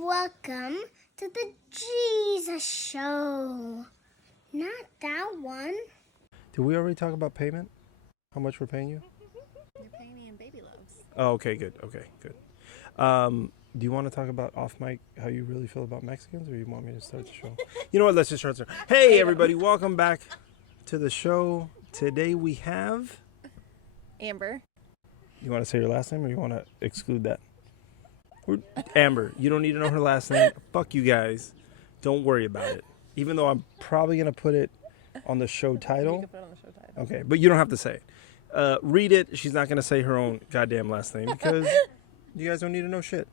Welcome to the Jesus Show. Not that one. Did we already talk about payment? How much we're paying you? You're paying me in baby loaves. Oh, okay, good. Okay, good. Do you want to talk about off mic how you really feel about Mexicans, or you want me to start the show? You know what? Let's just start. Hey, everybody! Welcome back to the show. Today we have Amber. You want to say your last name, or you want to exclude that? Amber. You don't need to know her last name. Fuck you guys. Don't worry about it. Even though I'm probably gonna put it on the show title. You can put it on the show title. Okay, but you don't have to say it. Read it. She's not gonna say her own goddamn last name because you guys don't need to know shit.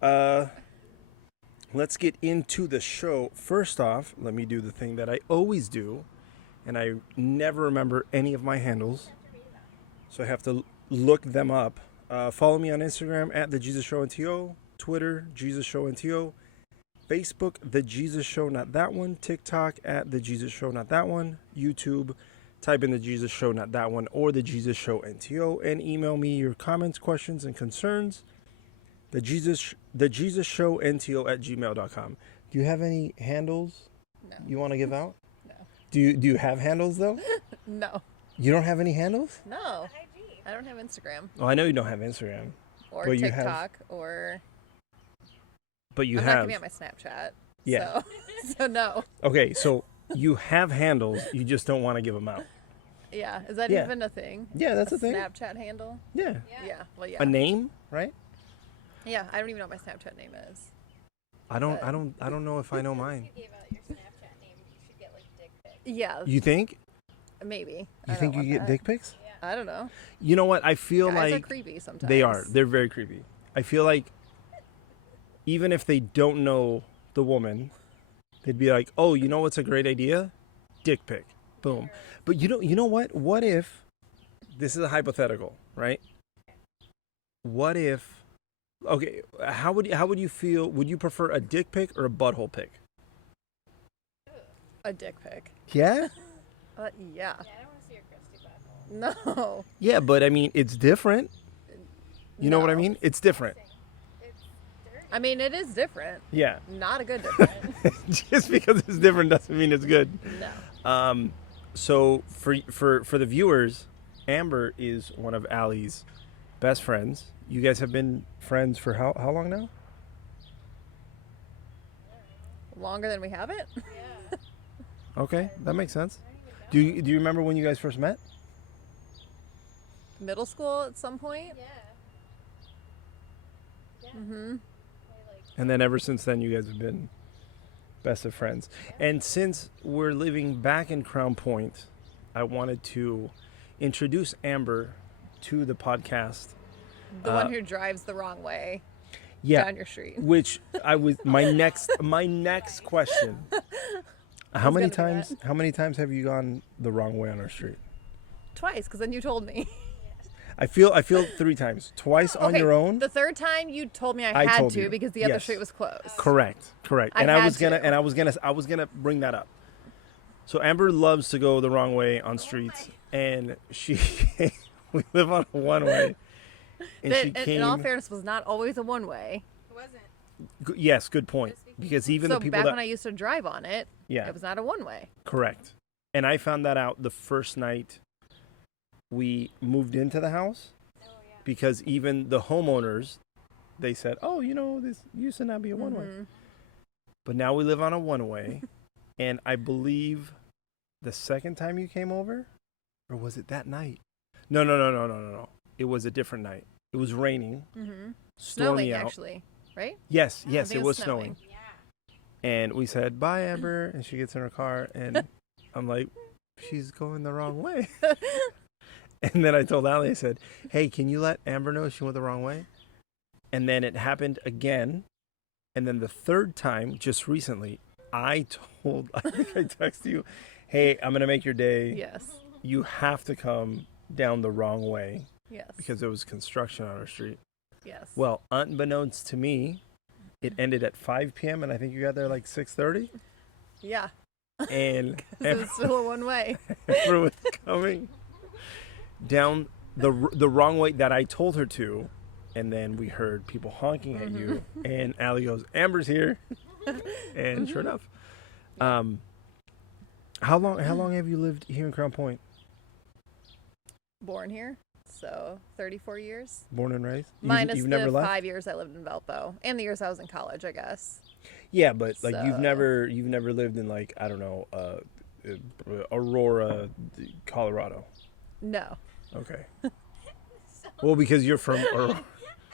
Let's get into the show. First off, let me do the thing that I always do, and I never remember any of my handles, so I have to look them up. Follow me on Instagram at The Jesus Show NTO, Twitter, Jesus Show NTO, Facebook, The Jesus Show, not that one, TikTok at The Jesus Show, not that one, YouTube, type in The Jesus Show, not that one, or The Jesus Show NTO, and email me your comments, questions, and concerns, The Jesus Show NTO at gmail.com. Do you have any handles you want to give out? No. Do you have handles, though? No. You don't have any handles? No. I don't have Instagram. Oh, I know you don't have Instagram. Or but TikTok, or... But you I'm have... not giving out my Snapchat. Yeah. So no. Okay, so you have handles, you just don't want to give them out. Yeah. Is that Yeah. even a thing? Yeah, that's a thing. Snapchat handle? Yeah. Yeah. Well, yeah. A name, right? Yeah. I don't even know what my Snapchat name is. I don't know if I know mine. If you gave out your Snapchat name, you should get like dick pics. Yeah. You think? Maybe. You think you get dick pics? I don't know. You know what? I feel Guys are like creepy sometimes. they are. They're very creepy. I feel like even if they don't know the woman, they'd be like, "Oh, you know what's a great idea? Dick pic." Boom. But you know what? What if this is a hypothetical, right? What if okay, how would you feel? Would you prefer a dick pic or a butthole pic? A dick pic. Yeah? Yeah. Yeah, I don't want to see your crusty butthole. No. Yeah, but I mean, it's different. You know what I No. mean? It's different. It's dirty. I mean, it is different. Yeah. Not a good different. Just because it's different doesn't mean it's good. No. So for the viewers, Amber is one of Allie's best friends. You guys have been friends for how long now? Longer than we have it? Yeah. Okay, that makes sense. Do you remember when you guys first met? Middle school at some point? Yeah. Yeah. Mm-hmm. And then ever since then, you guys have been best of friends. And since we're living back in Crown Point, I wanted to introduce Amber to the podcast. The one who drives the wrong way Yeah, down your street. which I was my next question. How many gonna be times have you gone the wrong way on our street? Twice, because then you told me. I feel 3 times. Twice on Okay, your own. The third time you told me I I had told to you. because the other Yes. street was closed. Correct. I And I had was gonna bring that up. So Amber loves to go the wrong way on streets, and we live on a one way. And That, she came. in all fairness, was not always a one way. It wasn't. Yes, good point. Because even So the people back that when I used to drive on it, yeah, it was not a one way. correct. And I found that out the first night we moved into the house. Oh, yeah. Because even the homeowners, they said, "Oh, this used to not be a one way, Mhm. but now we live on a one way." And I believe the second time you came over, or was it that night? No. It was a different night. It was raining, Mhm. stormy Snowing, out. actually, right? Yes, I it think was snowing. Yeah. And we said, "Bye, Amber," and she gets in her car, and I'm like, "She's going the wrong way." And then I told Allie, I said, "Hey, can you let Amber know she went the wrong way?" And then it happened again. And then the third time, just recently, I think I texted you, "Hey, I'm going to make your day. Yes. You have to come down the wrong way," Yes. because there was construction on our street. Yes. Well, unbeknownst to me, it ended at 5 p.m. and I think you got there like 6:30. Yeah. And It was still a one way. Amber was coming down the wrong way that I told her to, and then we heard people honking at you, and Allie goes, "Amber's here," and sure enough. How long have you lived here in Crown Point? Born here, so 34 years. Born and raised. Minus you've the never left? 5 years I lived in Valpo, and the years I was in college, I guess. Yeah, but like So- you've never lived in like I don't know, Aurora, Colorado. No. Okay. Well, because you're from Aurora.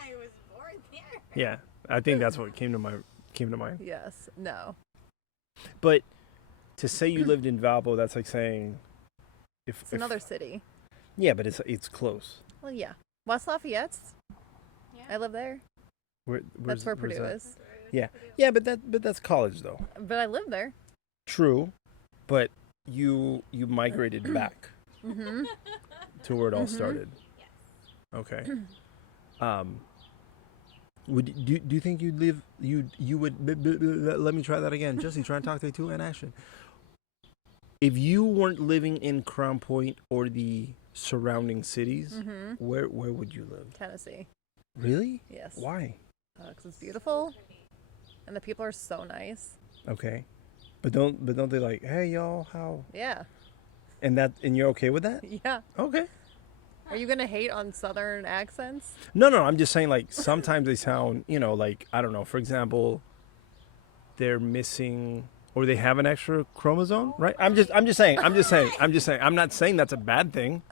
I was born there. Yeah, I think that's what came to mind. Yes. No. But to say you lived in Valpo, that's like saying It's another city. Yeah, but it's close. Well, yeah. West Lafayette's. Yeah. I live there. That's where Purdue that? is. Yeah, but that's college though. But I live there. True, but you migrated back Mm-hmm. to where it all started. Yes. Okay. Do you think you'd live you would let me try that again. Jesse, try and talk to two and action. If you weren't living in Crown Point or the surrounding cities, where would you live? Tennessee. Really? Yes. Why? Because it's beautiful, and the people are so nice. Okay. But don't they like, hey y'all, how? Yeah. And you're okay with that? Yeah. Okay. Are you gonna hate on Southern accents? No, I'm just saying like sometimes they sound, like I don't know, for example, they're missing or they have an extra chromosome, right? I'm just saying. I'm not saying that's a bad thing.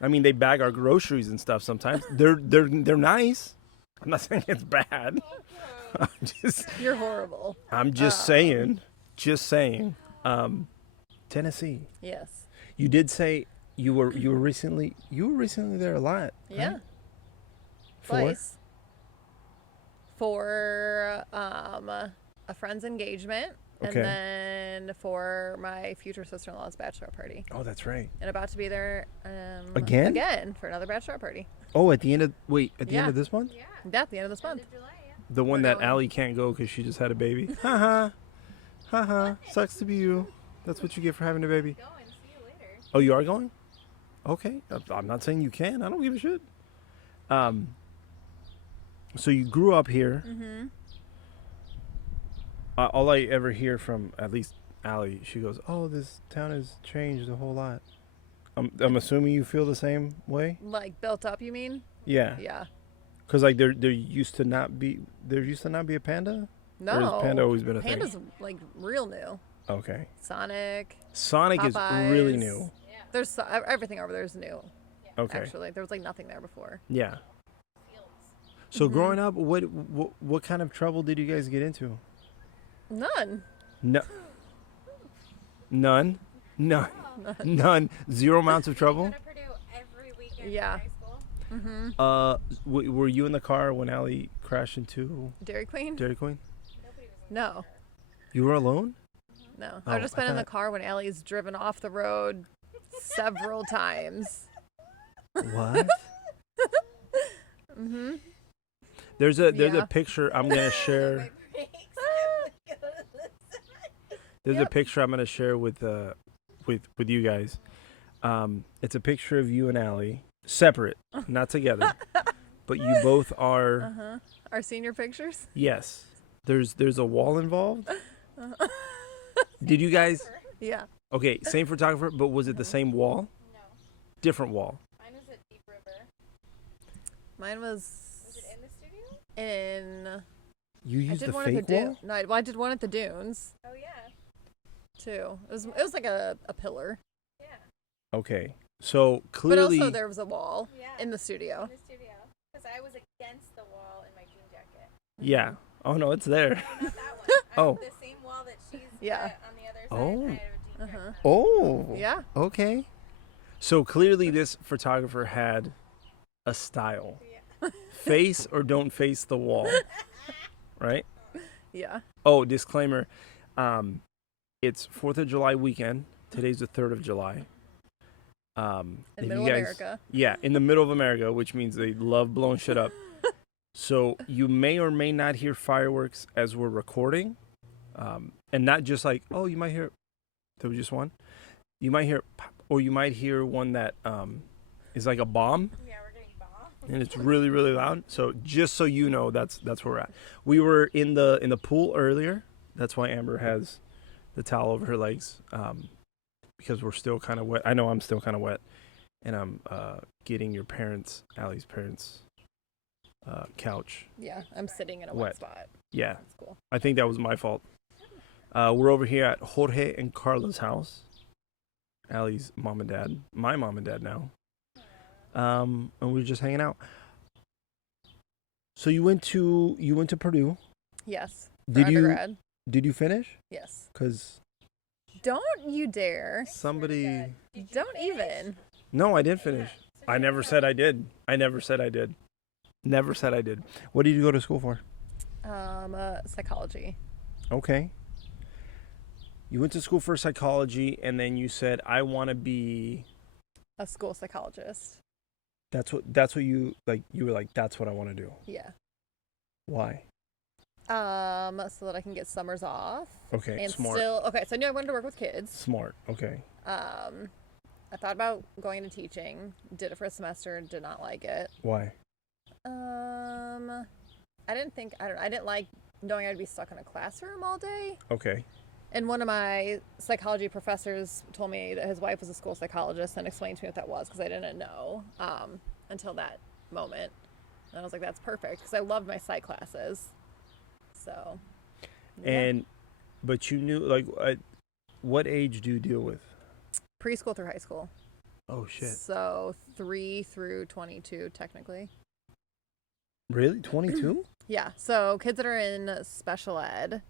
I mean, they bag our groceries and stuff sometimes. They're nice. I'm not saying it's bad. You're horrible. I'm just saying. Tennessee. Yes. You did say you were recently there a lot. Yeah. Right? Twice. For a friend's engagement. Okay. And then for my future sister-in-law's bachelor party. Oh, that's right. And about to be there Again? Again for another bachelor party. Oh, at the end of this month? Yeah. Yeah, at the end of this month. End of July, yeah. The one We're that going. Allie can't go because she just had a baby. Haha. Sucks to be you. That's what you get for having a baby. Go and see you later. Oh, you are going? Okay. I'm not saying you can. I don't give a shit. So you grew up here. Mm-hmm. All I ever hear from, at least Allie, she goes, "Oh, this town has changed a whole lot." I'm assuming you feel the same way. Like built up, you mean? Yeah. Yeah. Because like there used to not be a panda. No. Or has panda always been a Panda's thing? like real new. Okay. Sonic. Sonic is really Popeyes. new. Yeah. There's everything over there is new. Okay. Actually, there was like nothing there before. Yeah. Fields. So growing up, what kind of trouble did you guys get into? None. No. None. Zero amounts of Go trouble. to Purdue every weekend Yeah. in high school. Mm-hmm. Were you in the car when Allie crashed into Dairy Queen? Dairy Queen? Nobody was in No. You were alone? No. Oh, I've just I been in the thought- car when Allie's driven off the road several times. What? Mm-hmm. There's a Yeah. picture I'm gonna share. My brakes. There's a Yep. picture I'm gonna share with you guys. It's a picture of you and Allie, separate, not together, but you both are. Uh-huh. Our senior pictures? Yes. There's a wall involved. Did you guys? Yeah. Okay, same photographer, but was it the same wall? No. Different wall. Mine was at Deep River. Mine was Was it in the studio? in. You I used did the one fake at the wall? No, I did one at the dunes Oh yeah. too. It was like a pillar, Yeah. Okay, so but clearly. also there was a wall Yeah. in the studio. In the studio. Because I was against the wall in my jean jacket. Yeah. Oh no, it's there. No, not that one. Oh. The same wall that she's Yeah. on the other side. Oh. I have a jean jacket. Uh-huh. Oh. Yeah. Okay. So clearly, this photographer had a style. Yeah. Face or don't face the wall. Right? Yeah. Oh, disclaimer. It's 4th of July weekend. Today's the 3rd of July. In if you middle guys- America. Yeah, in the middle of America, which means they love blowing shit up. So you may or may not hear fireworks as we're recording. And not just like, oh, you might hear, there was just one. You might hear pop, or you might hear one that is like a bomb. Yeah, we're getting bombed. and it's really, really loud. So just so you know, that's where we're at. We were in the pool earlier. That's why Amber has the towel over her legs, because we're still kind of wet. I know I'm still kind of wet, and I'm getting your parents, Allie's parents, couch. Yeah, I'm sitting in a Wet. wet spot. Yeah, That's cool. I think that was my fault. We're over here at Jorge and Carla's house. Allie's mom and dad, my mom and dad now. And we were just hanging out. So you went to Purdue. Yes. For Did undergrad. you finish? Yes. Because Don't you dare. somebody. Don't even. No, I didn't finish. I never said I did. Never said I did. What did you go to school for? Psychology. Okay. You went to school for psychology, and then you said, I want to be. A school psychologist. That's what you like. You were like, that's what I want to do. Yeah. Why? So that I can get summers off. Okay, And smart. still, okay, so I knew I wanted to work with kids. Smart. Okay. I thought about going into teaching. Did it for a semester. Did not like it. Why? I didn't like knowing I'd be stuck in a classroom all day. Okay. And one of my psychology professors told me that his wife was a school psychologist and explained to me what that was because I didn't know until that moment. And I was like, that's perfect because I loved my psych classes. So. Yeah. But you knew, like, what age do you deal with? Preschool through high school. Oh, shit. So 3 through 22, technically. Really? 22? Yeah. So kids that are in special ed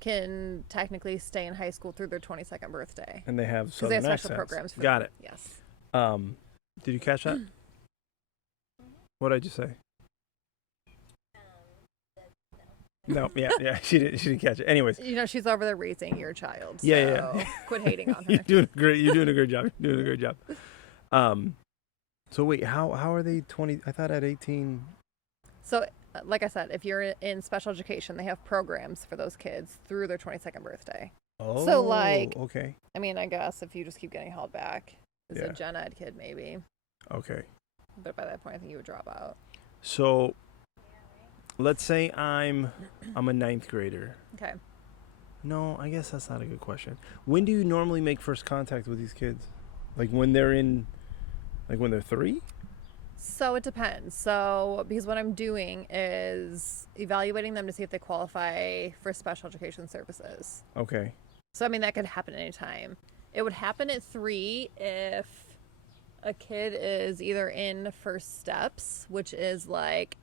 can technically stay in high school through their 22nd birthday. And they have Because they have Southern special accents. programs for Got them. it. Yes. Did you catch that? What did I just say? No, yeah, she didn't catch it. Anyways, You know, she's over there raising your child. Yeah, so yeah. Quit hating on her. you're doing a great job. So wait, how are they 20? I thought at 18. So, like I said, if you're in special education, they have programs for those kids through their 22nd birthday. Oh, So, like- okay, I mean, I guess if you just keep getting held back as Yeah. a gen ed kid, maybe. okay. But by that point, I think you would drop out. So let's say I'm a 9th grader. Okay. No, I guess that's not a good question. When do you normally make first contact with these kids? Like when they're 3? So it depends. So because what I'm doing is evaluating them to see if they qualify for special education services. Okay. So I mean that could happen anytime. It would happen at 3 if a kid is either in First Steps, which is like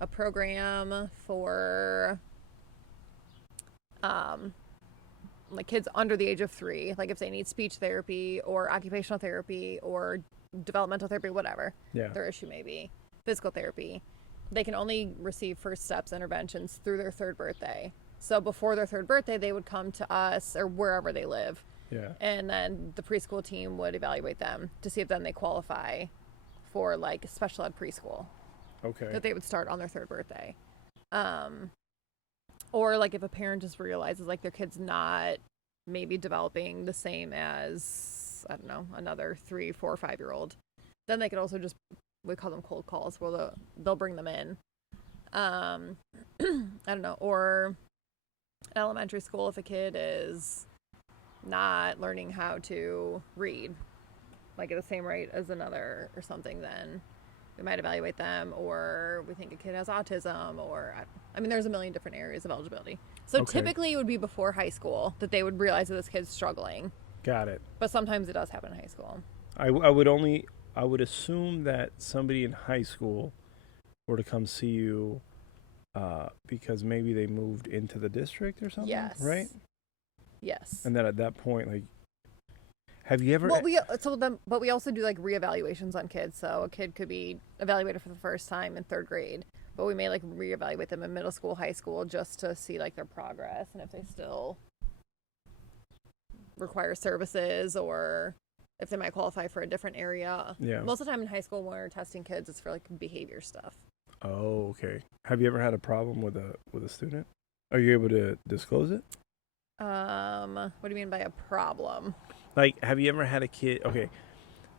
a program for like kids under the age of 3, like if they need speech therapy or occupational therapy or developmental therapy, whatever Yeah. their issue may be, physical therapy, they can only receive First Steps interventions through their 3rd birthday. So before their 3rd birthday, they would come to us or wherever they live. Yeah. And then the preschool team would evaluate them to see if then they qualify for like special ed preschool Okay. that they would start on their 3rd birthday. Or like if a parent just realizes like their kid's not maybe developing the same as, I don't know, another 3, 4, 5-year-old, then they could also just, we call them cold calls, where they'll bring them in. I don't know. Or elementary school, if a kid is not learning how to read like at the same rate as another or something, then we might evaluate them. Or we think a kid has autism, or I mean there's a million different areas of eligibility. So Okay. typically it would be before high school that they would realize that this kid's struggling, Got it. but sometimes it does happen in high school. I would assume that somebody in high school were to come see you because maybe they moved into the district or something. Yes. Right. Yes. And then at that point, like, have you ever? But we also do like reevaluations on kids. So a kid could be evaluated for the first time in 3rd grade, but we may like reevaluate them in middle school, high school, just to see like their progress and if they still require services or if they might qualify for a different area. Yeah. Most of the time in high school when we're testing kids, it's for like behavior stuff. Oh, okay. Have you ever had a problem with a student? Are you able to disclose it? What do you mean by a problem? Like, have you ever had a kid? Okay,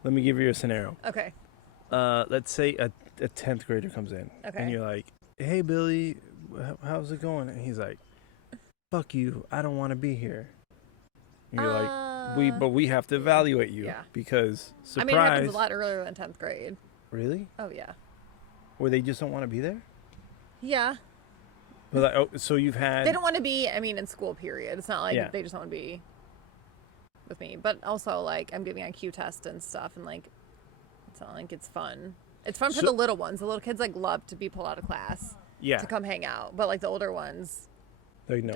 let me give you a scenario. Okay. Let's say a 10th grader comes in, Okay. and you're like, "Hey, Billy, how's it going?" And he's like, "Fuck you, I don't want to be here." And you're like, but we have to evaluate you yeah. because surprise. I mean, it happens a lot earlier than 10th grade. Really? Oh, yeah. Where they just don't want to be there? Yeah. But like, oh, so you've had. They don't want to be, I mean, in school period. It's not like Yeah. they just want to be with me. But also, like, I'm giving IQ tests and stuff, and, like, it's not like it's fun. It's fun for So- the little ones. The little kids, like, love to be pulled out of class Yeah. to come hang out. But, like, the older ones Like, no.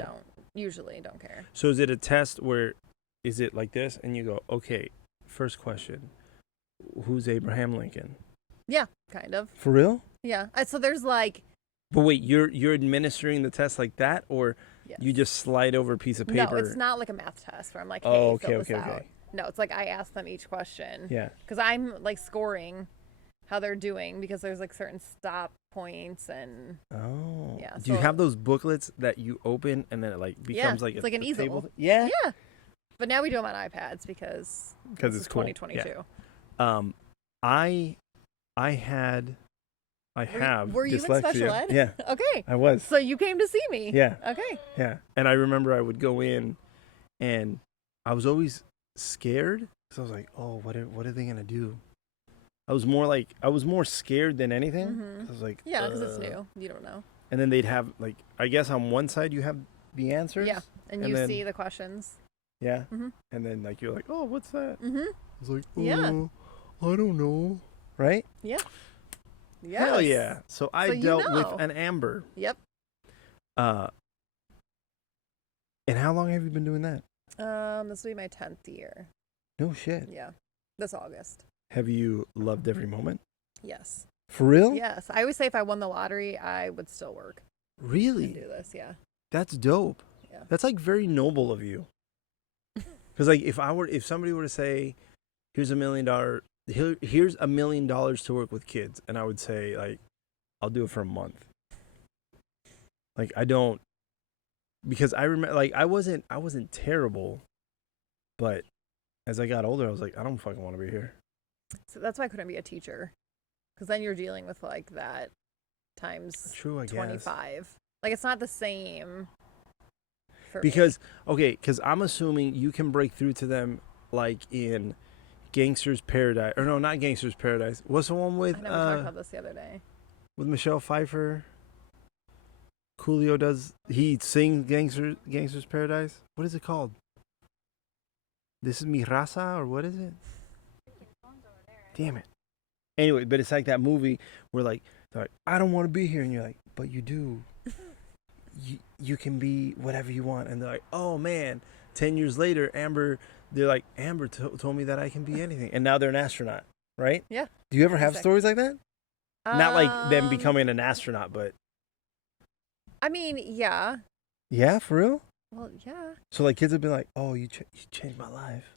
don't care. So is it a test where is it like this and you go, okay, first question, who's Abraham Lincoln? Yeah, kind of. For real? Yeah. So there's, like, But wait, you're administering the test like that, or yes. you just slide over a piece of paper? No, it's not like a math test where I'm like, hey, Oh, okay, fill this okay, out. okay. No, it's like I ask them each question. Yeah. Because I'm, like, scoring how they're doing because there's, like, certain stop points and... Oh. Yeah, Do you so- have those booklets that you open and then it like becomes like it's a, like an a easel. table? Yeah. Yeah. But now we do them on iPads because Because this it's is cool. 2022. Yeah. I have Were you in dyslexia. special ed? Yeah, Okay. I was. So you came to see me. Yeah. Okay. Yeah. And I remember I would go in and I was always scared because I was like, oh, what are they going to do? I was more scared than anything. Mhm. I was like, Yeah, because it's new. You don't know. And then they'd have like, I guess on one side you have the answers. Yeah. And you then- see the questions. Yeah. Mhm. And then like, you're like, oh, what's that? Mm-hmm. I was like, Yeah. I don't know. Right? Yeah. Hell Yes. yeah. So I So you dealt with know. an Amber. Yep. And how long have you been doing that? This will be my 10th year. No shit. Yeah. This August. Have you loved every moment? Yes. For real? Yes. I always say if I won the lottery, I would still work and Really? do this. Yeah. That's dope. Yeah. That's like very noble of you. Because like if somebody were to say, here's $1 million, here's $1 million to work with kids, and I would say like, I'll do it for a month. Like I don't, because I remember like I wasn't terrible, but as I got older, I was like, I don't fucking want to be here. So that's why I couldn't be a teacher. Because then you're dealing with like that times True, I guess. 25. Like it's not the same. For me. Because I'm assuming you can break through to them like in Gangster's Paradise, or no, not Gangster's Paradise. What's the one with I know we talked about this the other day. with Michelle Pfeiffer? Coolio he sings Gangster's Paradise? What is it called? This is Mi Raza, or what is it? Damn it. Anyway, but it's like that movie where like they're like, I don't want to be here, and you're like, but you do. You can be whatever you want, and they're like, oh man. 10 years later, they're like, Amber told me that I can be anything, and now they're an astronaut, right? Yeah. Do you ever have Exactly. stories like that? Not like them Um, becoming an astronaut, but I mean, yeah. yeah, for real. Well, yeah. So like kids have been like, oh, you changed my life.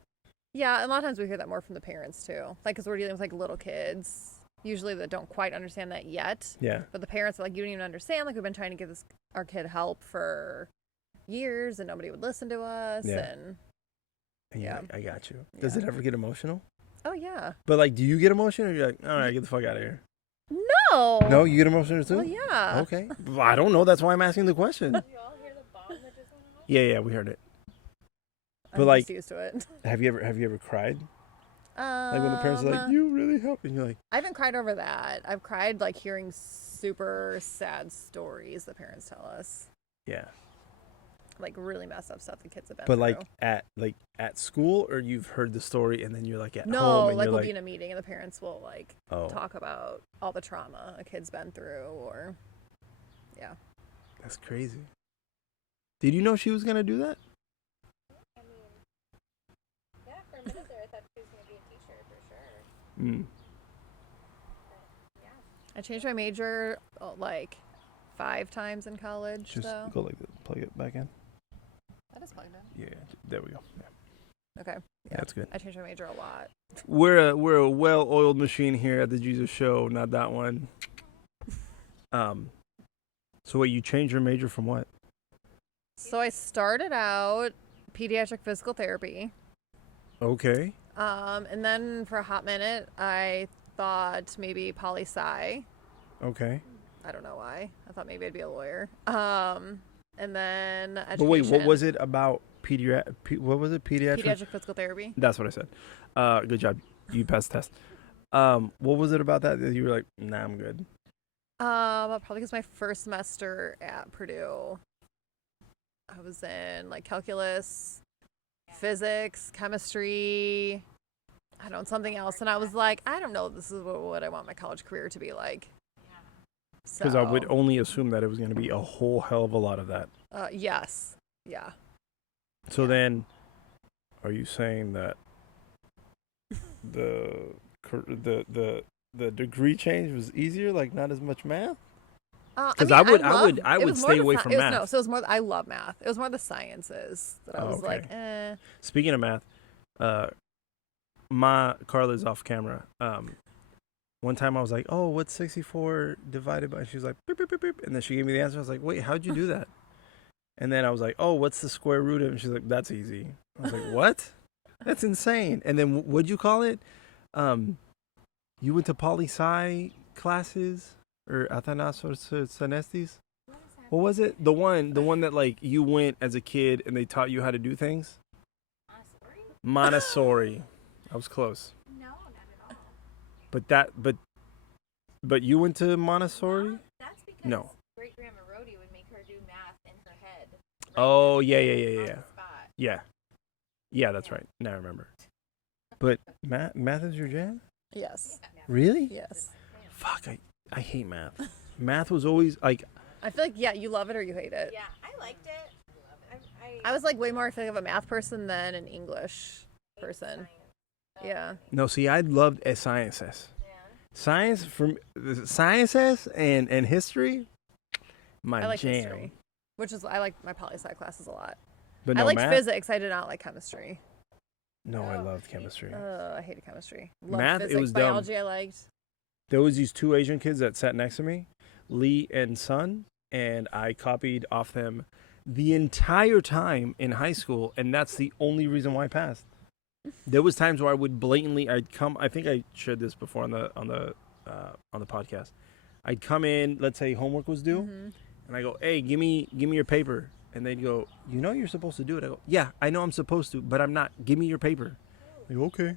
Yeah, and a lot of times we hear that more from the parents too. Like, because we're dealing with like little kids, usually that don't quite understand that yet. Yeah. But the parents are like, you don't even understand. Like, we've been trying to give our kid help for years, and nobody would listen to us. Yeah. And And you're Yeah. like, I got you. Does Yeah. it ever get emotional? oh yeah. But like, do you get emotional, or you're like, all right, get the fuck out of here? No. No, you get emotional too. Well, yeah. Okay. Well, I don't know. That's why I'm asking the question. Did you all hear the bomb that just went off? Yeah, we heard it. I'm But, like- just used to it. Have you ever cried? Like when the parents are like, Um, you really helped, and you're like, I haven't cried over that. I've cried like hearing super sad stories the parents tell us, yeah. like really messed up stuff the kids have been But through. like at school, or you've heard the story and then you're like at No, home and like you're we'll like, be in a meeting and the parents will like oh, talk about all the trauma a kid's been through, or yeah. that's crazy. Did you know she was gonna do that? I mean, yeah, for a minute there, I thought she was going to be a teacher for sure. Mm. But, yeah. I changed my major like 5 times in college. Just though go like this, plug it back in. that is plugged in. Yeah, there we go. Yeah, Okay, yeah, that's good. I changed my major a lot. We're a well-oiled machine here at the Jesus Show, not that one. So wait, you changed your major from what? So I started out pediatric physical therapy. Okay. And then for a hot minute, I thought maybe poli-sci. Okay. I don't know why. I thought maybe I'd be a lawyer. And then education. But wait, what was it about what was it? Pediatric? Pediatric physical therapy. That's what I said. Good job. You passed the test. What was it about that you were like, nah, I'm good? Probably because my first semester at Purdue, I was in like calculus, physics, chemistry, I don't know, something else. And I was like, I don't know if this is what I want my college career to be like. Because I would only assume that it was going to be a whole hell of a lot of that. Yes. Yeah. So then, are you saying that the degree change was easier, like not as much math? Because I would stay away from math. So it was more. I love math. It was more the sciences that I was like, eh. Speaking of math, Carla's off camera. One time I was like, oh, what's 64 divided by? She was like, beep, beep, beep, beep. And then she gave me the answer. I was like, wait, how'd you do that? And then I was like, oh, what's the square root of? And she's like, that's easy. I was like, what? That's insane. And then what'd you call it? You went to poli-sci classes or Athanas or Sanestis? What was it? The one that like you went as a kid and they taught you how to do things? Montessori. I was close. No, not at all. But you went to Montessori? That's because No. great grandma Rhodey would make her do math in her head. Oh, yeah. On the spot. Yeah. Yeah, that's right. Now I remember. But math is your jam? Yes. Really? Yes. Fuck, I hate math. Math was always like... I feel like, yeah, you love it or you hate it. Yeah, I liked it. I was like way more, I feel like, of a math person than an English person. Yeah. No, see, I loved sciences. Sciences and history, my I like jam. history, which is, I like my poli-sci classes a lot. But no, I liked math? physics. I did not like chemistry. No, I loved chemistry. I hated chemistry. Loved Math, physics. it was dumb. Biology, I liked. There was these two Asian kids that sat next to me, Lee and Sun, and I copied off them the entire time in high school, and that's the only reason why I passed. There was times where I would blatantly, I think I shared this before on the podcast. I'd come in, let's say homework was due, and I go, hey, give me your paper. And they'd go, you know you're supposed to do it. I go, yeah, I know I'm supposed to, but I'm not. Give me your paper. I go, okay.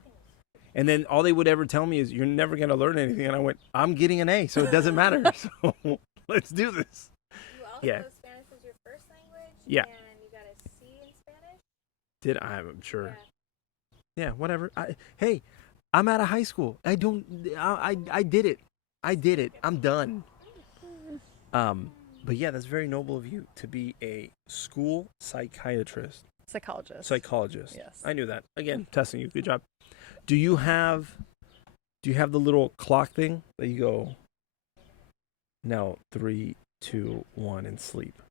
And then all they would ever tell me is, you're never going to learn anything. And I went, I'm getting an A, so it doesn't matter. So let's do this. You also Spanish was your first language? Yeah. And you got a C in Spanish? Did I? I'm sure. Yeah, whatever. Hey, I'm out of high school. I did it. I did it. I'm done. But yeah, that's very noble of you to be a school psychiatrist. Psychologist. Yes. I knew that. Again, testing you. Good job. Do you have the little clock thing that you go, now 3, 2, 1 and sleep?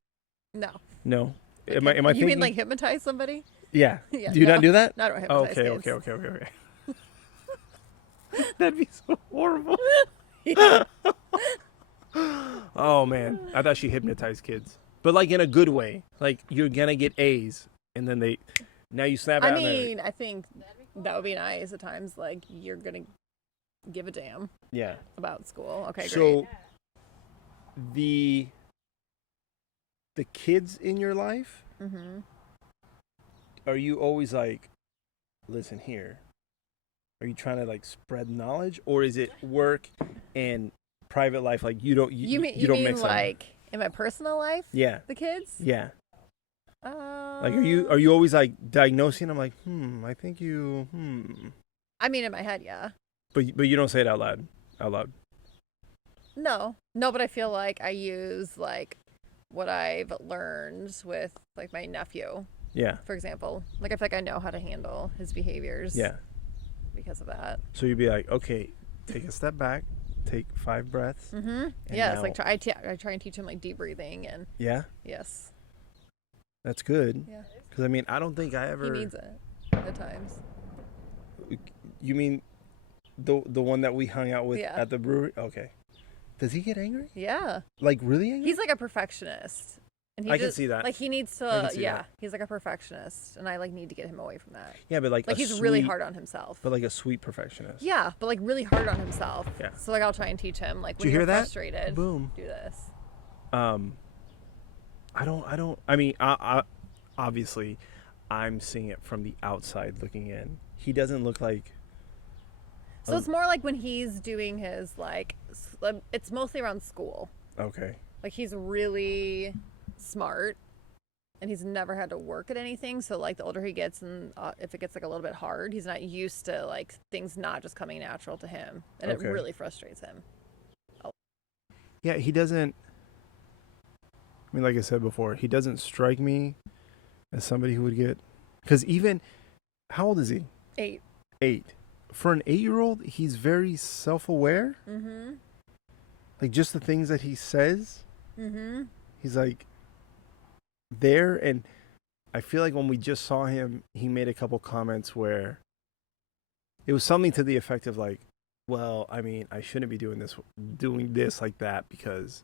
No. No? Like, Am I you thinking? mean like hypnotize somebody? Yeah. Yeah, Do you not do that? No, I don't hypnotize kids. Okay. That'd be so horrible. Oh man, I thought she hypnotized kids, but like in a good way. Like you're gonna get A's, and then now you snap out. I mean, I think that would be nice at times. Like you're gonna give a damn. Yeah. About school. Okay, great. So the kids in your life, are you always like, listen here? Are you trying to like spread knowledge, or is it work and private life? Like you don't mean mix like them? in my personal life? Yeah. The kids? Yeah. Like are you always like diagnosing? I'm like, I think you. I mean, in my head, yeah. But you don't say it out loud. No, but I feel like I use like what I've learned with like my nephew. Yeah. For example, like I feel like I know how to handle his behaviors. Yeah. Because of that. So you'd be like, okay, take a step back, take 5 breaths. Yeah, it's like I try and teach him like deep breathing and. Yeah. Yes. That's good. Yeah. Because I mean, I don't think I ever. He needs it at times. You mean the one that we hung out with at the brewery? Okay. Does he get angry? Yeah. Like really angry? He's like a perfectionist. And I can see that. Like he needs I can to, see yeah. that. He's like a perfectionist, and I like need to get him away from that. Yeah, but like He's really hard on himself. But like a sweet perfectionist. Yeah, but like really hard on himself. Yeah. So like I'll try and teach him like Did when you you're hear that? frustrated, Boom. do this. I mean, I obviously I'm seeing it from the outside looking in. He doesn't look like. So it's more like when he's doing his like it's mostly around school. Okay. Like he's really smart and he's never had to work at anything, so like the older he gets and if it gets like a little bit hard, he's not used to like things not just coming natural to him, and Okay. it really frustrates him. Yeah, he doesn't. I mean, like I said before, he doesn't strike me as somebody who would get. Because even, how old is he? 8. 8. For an 8-year-old, he's very self-aware. Mm-hmm. Like just the things that he says. Mm-hmm. He's like there, and I feel like when we just saw him, he made a couple comments where it was something to the effect of like, well, I mean, I shouldn't be doing this like that because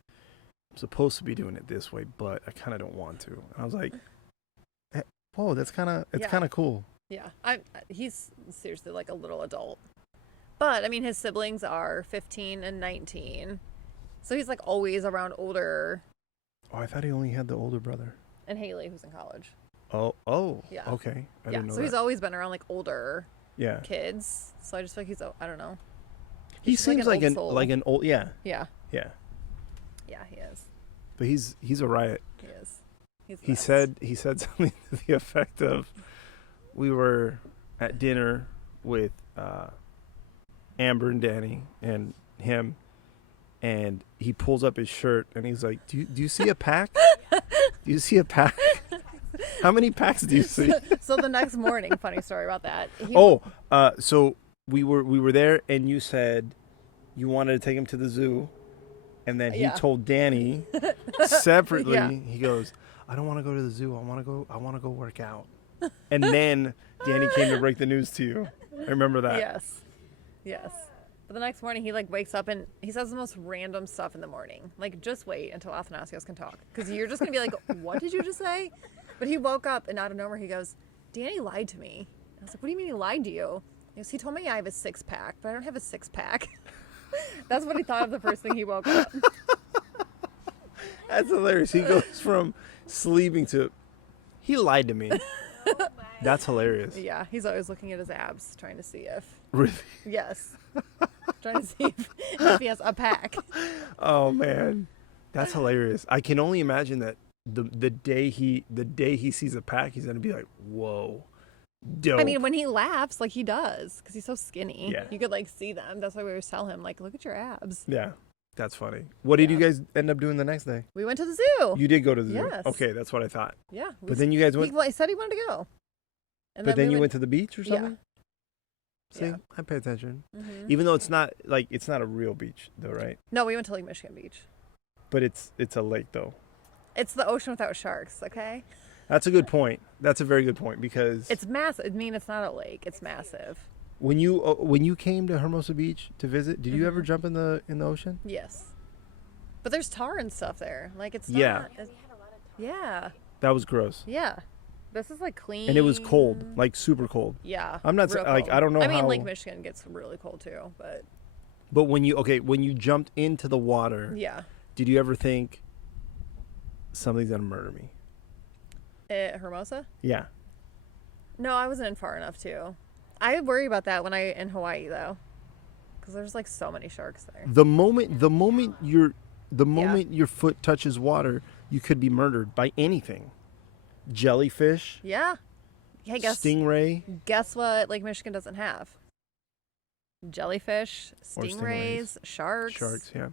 I'm supposed to be doing it this way, but I kind of don't want to. And I was like, whoa, it's kind of cool. Yeah, he's seriously like a little adult. But I mean, his siblings are 15 and 19, so he's like always around older. Oh, I thought he only had the older brother. And Haley, who's in college. Oh, Yeah. Okay, I didn't know So that. he's always been around like older Yeah. kids. So I just feel like he's, I don't know. He He's just seems like like an old soul. an old, yeah. Yeah, Yeah. he is. But he's a riot. He is. He's the He best. said something to the effect of, we were at dinner with Amber and Danny and him, and he pulls up his shirt and he's like, do you see a pack? Do you see a pack? How many packs do you see? So the next morning, funny story about that. So we were there, and you said you wanted to take him to the zoo, and then he told Danny separately. Yeah. He goes, I don't want to go to the zoo. I want to go work out. And then Danny came to break the news to you. I remember that. Yes. But the next morning, he like wakes up and he says the most random stuff in the morning. Like, just wait until Athanasios can talk, because you're just gonna be like, what did you just say? But he woke up and out of nowhere he goes, Danny lied to me. I was like, what do you mean he lied to you? He goes, he told me I have a 6-pack, but I don't have a 6-pack. That's what he thought of the first thing he woke up. That's hilarious. He goes from sleeping to, he lied to me. That's hilarious. Yeah, he's always looking at his abs, trying to see if. Really? Yes. Trying to see if he has a pack. Oh man, that's hilarious. I can only imagine that the day he sees a pack, he's gonna be like, whoa, dope. I mean, when he laughs, like he does, because he's so skinny. Yeah. You could like see them. That's why we always tell him, like, look at your abs. Yeah, that's funny. What did you guys end up doing the next day? We went to the zoo. You did go to the zoo. Yes. Okay, that's what I thought. Yeah. But then you guys went. He said he wanted to go. And But then we you went to the beach or something. See, Yeah. I pay attention. Mhm. Even though it's not a real beach though, right? No, we went to Lake Michigan Beach. But it's a lake though. It's the ocean without sharks. Okay. That's a good point. That's a very good point, because It's massive. I mean, it's not a lake. It's massive. when you came to Hermosa Beach to visit, did you ever jump in the ocean? Yes. But there's tar and stuff there. Like it's Yeah. not. Yeah. That was gross. Yeah. This is like clean. And it was cold, like super cold. Yeah. I'm not real like cold. I don't know I mean, how. Lake Michigan gets really cold too, but But when you jumped into the water, yeah. did you ever think something's gonna murder me? Hermosa? Yeah. No, I wasn't in far enough too. I worry about that when I in Hawaii though, because there's like so many sharks there. The moment your foot touches water, you could be murdered by anything. Jellyfish, Yeah. Hey, stingray. guess what Lake Michigan doesn't have? Jellyfish, Or stingrays, sharks. Sharks, yeah.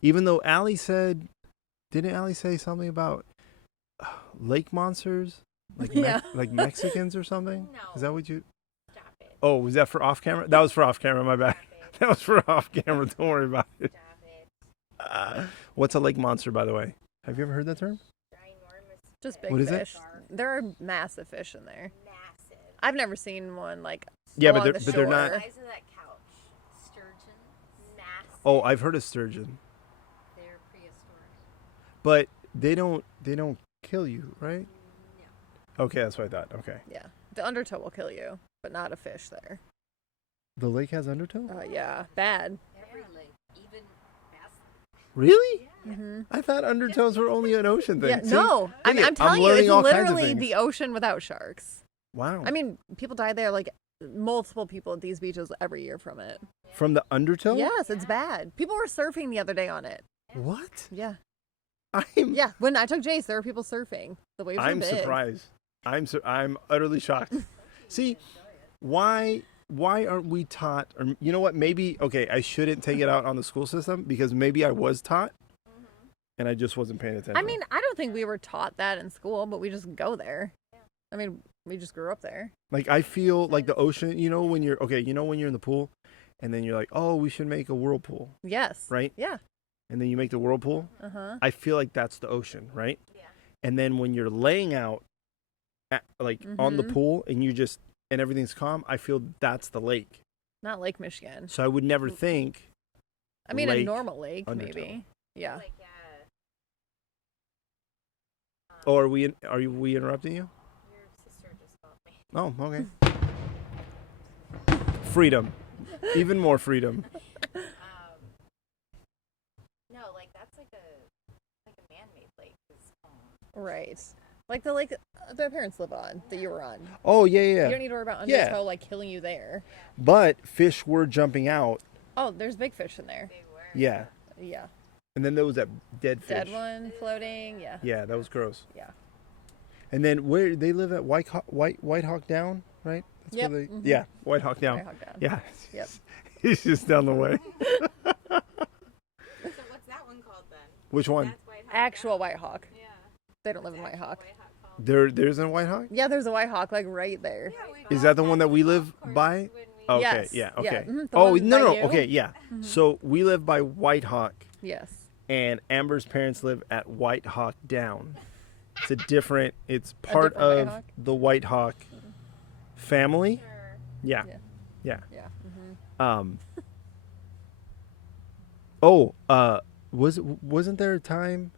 Even though didn't Allie say something about lake monsters? Like Yeah. like Mexicans or something? No. Is that what you? Stop it. Oh, was that for off camera? That was for off camera. My bad. That was for off camera. Don't worry about it. Stop it. What's a lake monster, by the way? Have you ever heard that term? Ginormous. Just big What is it? fish. There are massive fish in there. Massive. I've never seen one like. Yeah, along but the they're not. shore. Size of that couch. Sturgeon. Massive. Oh, I've heard of sturgeon, They're prehistoric. but They don't kill you, right? Okay, that's what I thought. Okay. Yeah. The undertow will kill you, but not a fish there. The lake has undertow? Yeah. Bad. Every lake, even past. Really? Mm-hmm. I thought undertows were only an ocean thing. Yeah, See? no. I'm Look at- telling you, learning it's all kinds of literally things. the ocean without sharks. Wow. I mean, people die there, like, multiple people at these beaches every year from it. From the undertow? Yes, it's bad. People were surfing the other day on it. What? Yeah. I'm Yeah, when I took Jace, there were people surfing. The waves were I'm big. surprised. I'm utterly shocked. See, why aren't we taught? Or you know what? Maybe okay. I shouldn't take it out on the school system because maybe I was taught, and I just wasn't paying attention. I mean, I don't think we were taught that in school, but we just go there. I mean, we just grew up there. like I feel like the ocean. You know when you're okay. You know when you're in the pool, and then you're like, oh, we should make a whirlpool, Yes. right? Yeah. And then you make the whirlpool. Uh-huh. I feel like that's the ocean, right? Yeah. And then when you're laying out, on the pool, and you just and everything's calm, I feel that's the lake. Not Lake Michigan. So I would never think. I mean, a lake normal lake, undertow. maybe. Yeah. Like, Oh, are we interrupting you? your sister just called me. Oh, okay. Freedom. Even more freedom. No, like that's like a man-made lake. It's, Right. Like the lake their parents live on, that you were on. Oh, yeah, You yeah. don't need to worry about Yeah. undertow, like, killing you there. But fish were jumping out. Oh, there's big fish in there. they were. Yeah. Yeah. And then there was that dead fish. Dead one floating. Yeah. Yeah, that was gross. Yeah. And then where they live at White Hawk Down, right? That's Yep, where they, mhm. Yeah, White Hawk Down. White Hawk Down. Yeah. Yep. He's just down the way. So what's that one called then? Which one? That's White Hawk. Actual White Hawk. Yeah. They don't live in White Hawk. White Hawk called. There's a White Hawk? Yeah, there's a White Hawk, like, right there. Yeah, we Is got that the one that we live golf course by? when we- Okay, Yes. yeah, Yeah, okay. mhm, the Oh, one no, by no, you. okay, yeah. So we live by White Hawk, Yes. and Amber's parents live at White Hawk Down. It's part different White of Hawk? the White Hawk family. Sure. Yeah, Yeah. yeah. Yeah. Wasn't there a time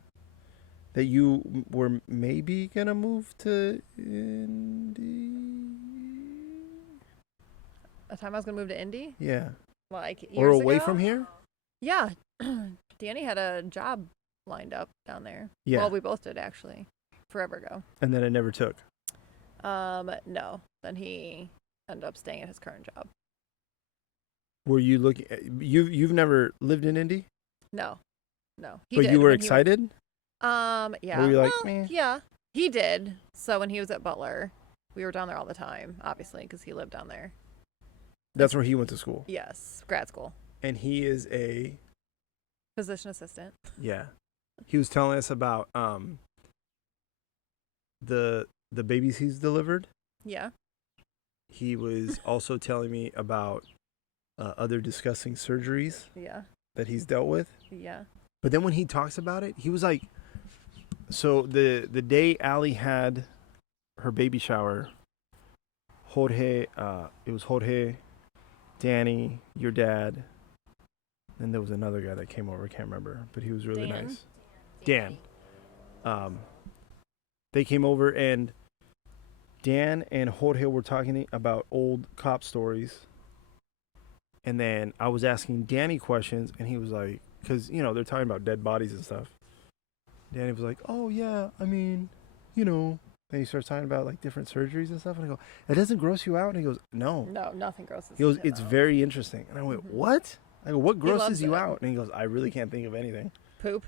that you were maybe gonna move to Indy? A time I was going to move to Indy? Yeah, Like, years or away ago? from here? Yeah. Danny had a job lined up down there. Yeah. Well, we both did, actually. Forever ago. And then it never took. No. Then he ended up staying at his current job. Were you looking? You've never lived in Indy, No. He but did you were when he was- excited. Yeah. Were you like, well, meh? yeah, he did. So when he was at Butler, we were down there all the time, obviously, because he lived down there. That's where he went to school, Yes, grad school, and he is a physician assistant. yeah. He was telling us about the babies he's delivered. Yeah. He was also telling me about other disgusting surgeries Yeah. that he's dealt with. Yeah. But then when he talks about it, he was like, so the day Allie had her baby shower, Jorge, it was Jorge, Danny, your dad, and there was another guy that came over, I can't remember, but he was really Dan? nice. Dan. They came over and Dan and Jorge were talking about old cop stories. And then I was asking Danny questions, and he was like, because, they're talking about dead bodies and stuff. Danny was like, oh, yeah, I mean, Then he starts talking about, like, different surgeries and stuff. And I go, that doesn't gross you out? And he goes, no. No, nothing grosses. He goes, him it's out. very interesting. And I went, Mhm. what? I go, what He grosses loves you it. out? And he goes, I really can't think of anything. Poop.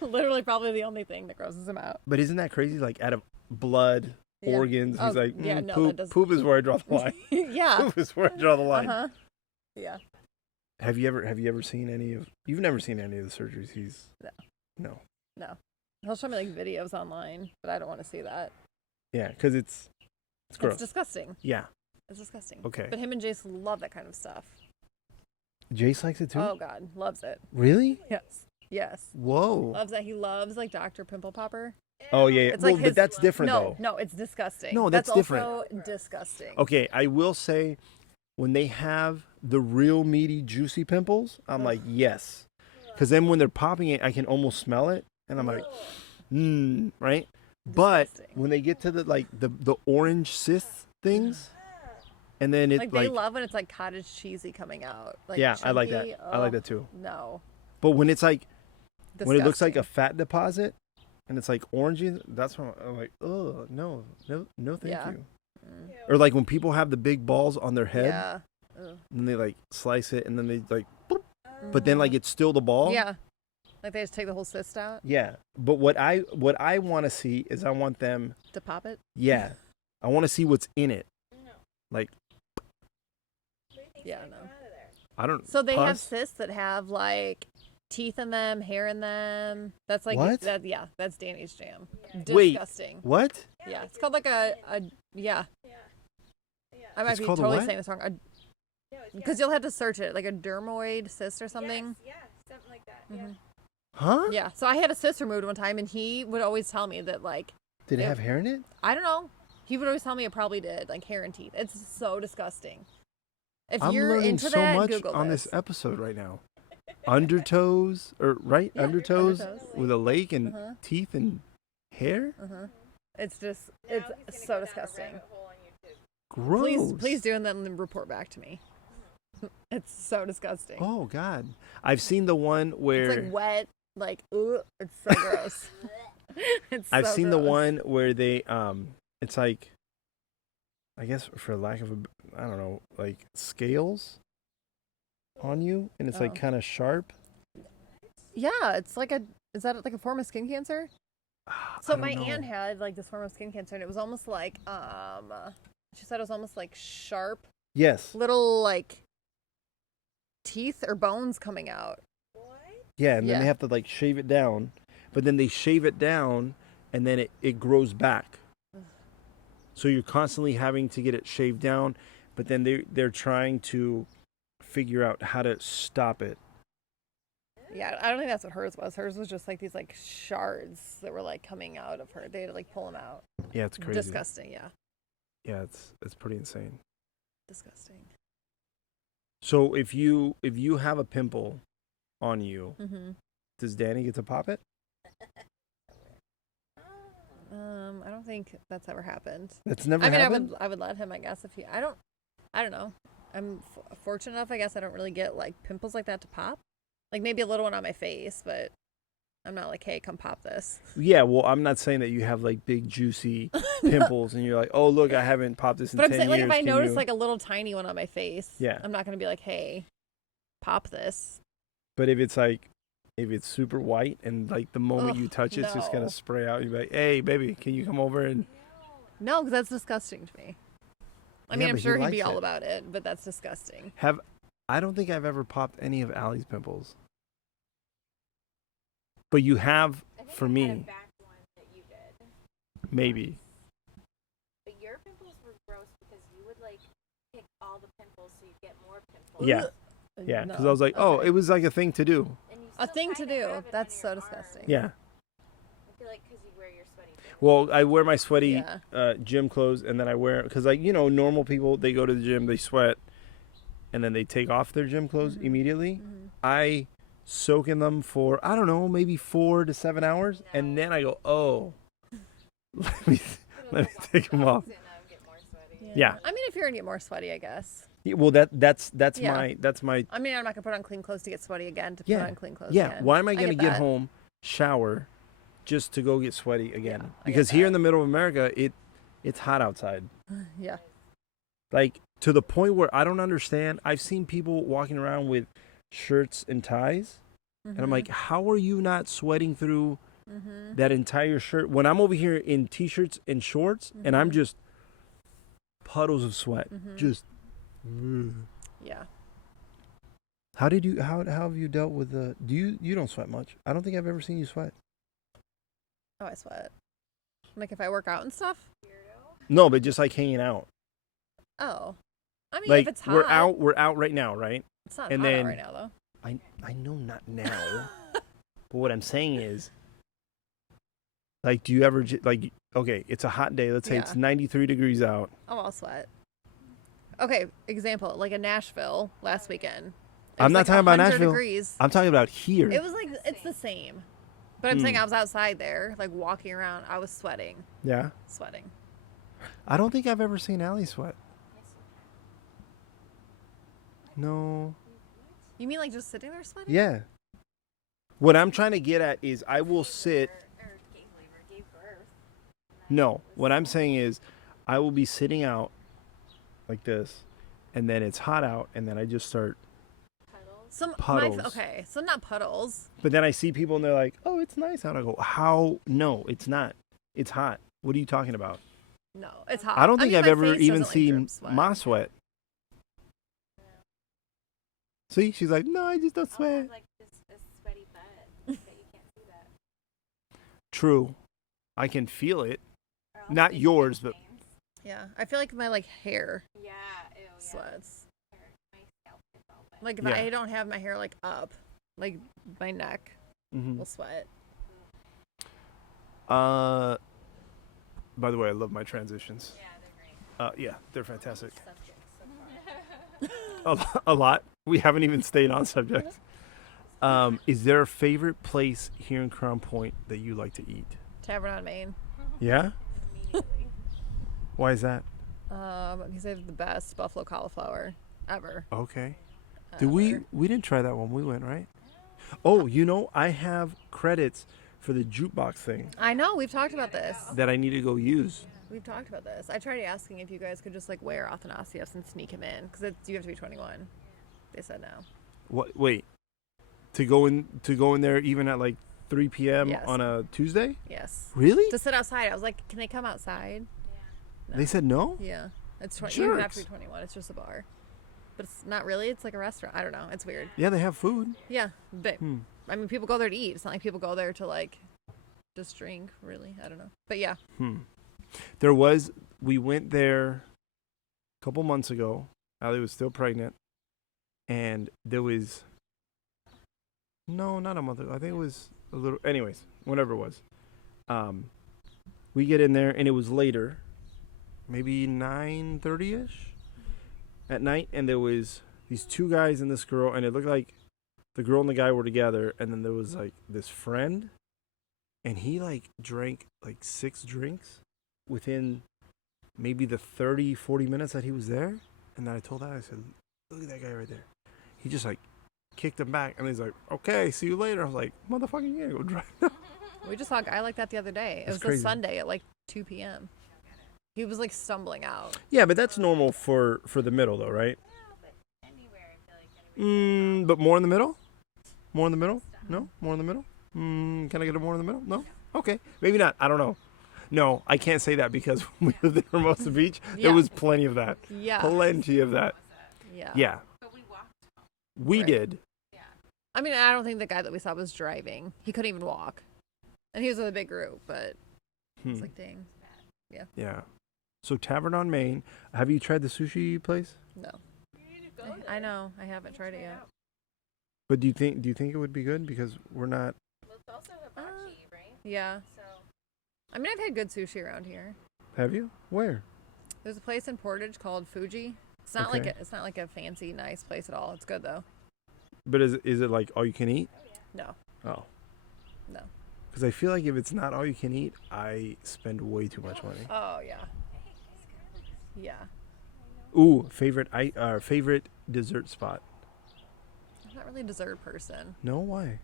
Literally, probably the only thing that grosses him out. But isn't that crazy? Like, out of blood, Yeah. organs, he's Oh, like, yeah, no, that poop, doesn't- poop is where I draw the line. Yeah. Poop is where I draw the Uh line. huh. Yeah. Have you ever seen any of? You've never seen any of the surgeries he's. No. No. He'll show me like videos online, but I don't want to see that. Yeah, because it's gross. It's disgusting. Yeah. It's disgusting. Okay. But him and Jace love that kind of stuff. Jace likes it too. Oh God, loves it. Really? Yes. Yes. Whoa. Loves that. He loves like Dr. Pimple Popper. Oh yeah. It's Well, like but his- that's different No, though. no, it's disgusting. No, that's different. Also disgusting. Okay, I will say, when they have the real meaty, juicy pimples, I'm like, yes. because then when they're popping it, I can almost smell it, and I'm like, right? But Disgusting. when they get to the orange cyst things, and then it Like they love when it's like cottage cheesy coming out. Like yeah, I like that. chunky. I like Oh, that too. No. But when it's like when it looks like a Disgusting. fat deposit, and it's like orangey, that's when I'm like, oh no, thank Yeah. you. Or like when people have the big balls on their head, Yeah. Ugh. and they like slice it, and then they like, boop, but then like it's still the ball. Yeah. Like they just take the whole cyst out Yeah. But what I want to see is I want them. to pop it. Yeah. I want to see what's in it. Like Yeah, no. I don't. So they have pus? cysts that have like teeth in them, hair in them. That's like What? That, yeah, that's Danny's jam. Wait. Disgusting. What? Yeah, it's called like a yeah. I might It's be called a totally what? saying this wrong. Because you'll have to search it, like a dermoid cyst or something. Yeah, something like that. Yeah. Huh? Yeah. So I had a cyst removed one time, and he would always tell me that like Did it It- have hair in it? I don't know. He would always tell me it probably did, like hair and teeth. It's so disgusting. If I'm you're learning into so that, much Google on this episode right now. Undertoes, or right? Yeah, Undertoes undertoes. with a lake and Uh-huh. teeth and hair. It's just, Now it's he's gonna so go down a disgusting. rabbit hole on YouTube. Gross. Please do, and then report back to me. It's so disgusting. Oh God, I've seen the one where It's like wet, like ugh, it's so gross. I've so seen the gross. one where they it's like, I guess for lack of I don't know, like scales on you, and it's like Oh. kind of sharp. Yeah, it's like is that like a form of skin cancer? I So don't my know. aunt had like this form of skin cancer, and it was almost like she said it was almost like sharp Yes. little like teeth or bones coming out. Yeah, and then they Yeah. have to like shave it down, but then they shave it down, and then it grows back. So you're constantly having to get it shaved down, but then they're trying to figure out how to stop it. Yeah, I don't think that's what hers was. Hers was just like these like shards that were like coming out of her. They had to like pull them out. Yeah, it's crazy. Disgusting. Yeah, Yeah, it's pretty insane. disgusting. So if you have a pimple on you, Mm-hmm. does Danny get to pop it? I don't think that's ever happened. That's never I mean, happened. I would let him, I guess, if he. I don't know. I'm fortunate enough, I guess. I don't really get like pimples like that to pop. Like maybe a little one on my face, but I'm not like, hey, come pop this. Yeah, well, I'm not saying that you have like big juicy pimples and you're like, oh look, I haven't popped this in But I'm 10 saying, like, years. if I Can notice you-" like a little tiny one on my face, Yeah. I'm not gonna be like, hey, pop this. But if it's super white and like the moment you touch it, it's just no. gonna spray out. You're like, hey baby, can you come over and No, because that's disgusting to me. I Yeah, mean, I'm but he sure he'd likes be all it. about it, but that's disgusting. have? I don't think I've ever popped any of Allie's pimples. But you have I think for I had a me, back one that you did. maybe. But your pimples were gross because you would like pick all the pimples so you get more pimples. Yeah. Yeah, because No. I was like, oh, Okay. it was like a thing to do. And you A still thing to kinda do. have it on That's so your disgusting. arm. Yeah. I feel like because you wear your sweaty things. Well, I wear my sweaty Yeah. gym clothes, and then I wear because like normal people, they go to the gym, they sweat, and then they take off their gym clothes immediately. Mhm. I soak in them for I don't know, maybe 4 to 7 hours, and then I go, oh, let me take them off. And I would get more sweaty. Yeah. I mean, if you're gonna get more sweaty, I guess. Yeah, well, that's Yeah. my I mean, I'm not gonna put on clean clothes to get sweaty again. To Yeah. put on clean clothes. yeah. Again. Why am I gonna get get that. home, shower, just to go get sweaty again? Yeah, I get Because here that. in the middle of America, it's hot outside. Yeah. Like to the point where I don't understand. I've seen people walking around with shirts and ties, and I'm like, how are you not sweating through Mm-hmm. that entire shirt when I'm over here in t-shirts and shorts, and I'm just puddles of sweat, just. Yeah. How have you dealt with the? You don't sweat much? I don't think I've ever seen you sweat. Oh, I sweat. Like if I work out and stuff. No, but just like hanging out. Oh. I mean, Like if it's hot, we're out right now, right? It's not and hot out then- right now though. I know not now, but what I'm saying is, like, do you ever like? Okay, it's a hot day. Let's say it's Yeah. 93 degrees out. Oh, I'll sweat. Okay, example, like in Nashville last weekend. I'm not like talking about 100 Nashville. degrees. I'm talking about here. It was like it's the same, but I'm saying I was outside there, like walking around. I was sweating. Yeah. I I don't think I've ever seen Allie sweat. No. You mean like just sitting there sweating? Yeah. What I'm trying to get at is I will sit. Or gave birth. No. What I'm saying is I will be sitting out like this, and then it's hot out, and then I just start. Puddles. Okay, so not puddles. But then I see people, and they're like, oh, it's nice out. I go, how? No, it's not. It's hot. What are you talking about? No, it's hot. I don't think mean, I've my ever face even doesn't, like, seen drip sweat. my sweat. See, she's like, no, I just don't I sweat. have like a sweaty butt, but you can't see that. True. I can feel it. Or else Not they yours, get but- stains. Yeah, I feel like my like hair Yeah, ew, yeah. sweats. My scalp gets all wet. Like if Yeah. I don't have my hair like up, like my neck Mm-hmm. will sweat. By the way, I love my transitions. Yeah, they're great. Yeah, they're fantastic. Subject so far. A lot. We haven't even stayed on subject. Is there a favorite place here in Crown Point that you like to eat? Tavern on Main. Yeah? Immediately. Why is that? Because they have the best buffalo cauliflower ever. Okay. Did we didn't try that one. We went, right? Oh, I have credits for the jukebox thing I know, we've talked about this. that I need to go use. We've talked about this. I tried asking if you guys could just like wear Athanasius and sneak him in because you have to be 21. They said no. What? Wait. To go in there even at like 3 p.m. Yes. on a Tuesday? Yes. Really? To sit outside. I was like, can they come outside? No. They said no? Yeah. It's you don't have to be Jerks. 21. It's just a bar. But it's not really. It's like a restaurant. I don't know. It's weird. Yeah, they have food. Yeah. But Hmm. I mean, people go there to eat. It's not like people go there to like just drink, really. I don't know. But yeah. We went there a couple months ago. Allie was still pregnant. And there was, no, not a month ago. I think it was a little, anyways, whatever it was. We get in there and it was later, maybe 9:30ish at night. And there was these two guys and this girl. And it looked like the girl and the guy were together. And then there was like this friend. And he like drank like 6 drinks within maybe the 30-40 minutes that he was there. And then I told her, I said, look at that guy right there. He just like kicked him back. And he's like, okay, see you later. I was like, motherfucker, you gotta go drive now. We just saw a guy like that the other day. It That's was crazy. a Sunday at like 2 p.m. He was like stumbling out. Yeah, but that's normal for the middle though, right? No, but anywhere, I feel like anywhere. But more in the middle? More in the middle? No? More in the middle? Can I get a more in the middle? No? Okay. Maybe not. I don't know. No, I can't say that because when we lived in Hermosa Beach, Yeah. there was plenty of that. Yeah. Plenty of that. Yeah. Yeah. But we walked home. We Right. did. Yeah. I mean, I don't think the guy that we saw was driving. He couldn't even walk. And he was with a big group, but it's like, dang. Yeah. So Tavern on Main. Have you tried the sushi place? No. You need to go I know. I haven't tried it yet. But do you think it would be good? Because we're not. Well, it's also hibachi, right? Yeah. So I mean, I've had good sushi around here. Have you? Where? There's a place in Portage called Fuji. It's not like Okay. it's not like a fancy, nice place at all. It's good though. But is it like all you can eat? No. Oh. No. Because I feel like if it's not all you can eat, I spend way too much money. Oh yeah. Yeah. Ooh, favorite dessert spot. I'm not really a dessert person. No, why?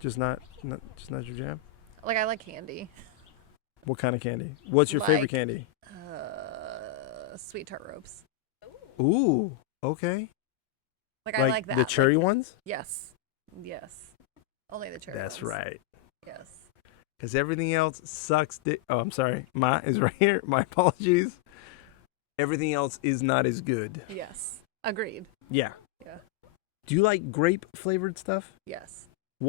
Just not your jam. Like I like candy. What kind of candy? What's your favorite Like- candy? Sweet tart ropes. Ooh, okay. Like I like that. the cherry Like, ones. yes. Yes. Only the cherry. That's ones. right. Yes. Because everything else sucks. Oh, I'm sorry. Ma is right here. My apologies. Everything else is not as good. Yes. Agreed. Yeah. Yeah. Do you like grape flavored stuff? Yes.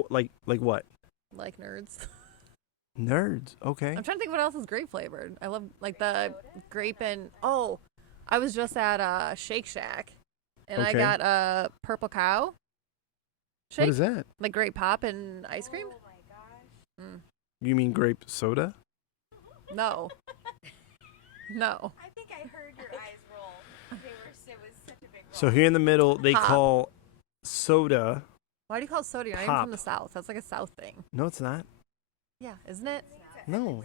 Like what? Like nerds. Nerds. Okay. I'm trying to think what else is grape flavored. I love like the grape and I was just at Shake Shack and I Okay. got a purple cow shake. What is that? Like grape pop and ice cream? Oh my gosh. You mean grape soda? No. No. I think I heard your eyes roll. It was such a big roll. So here in the middle, they Pop. call soda. Why do you call it soda? You're not even Pop. from the South. That's like a South thing. No, it's not. Yeah, isn't it? No.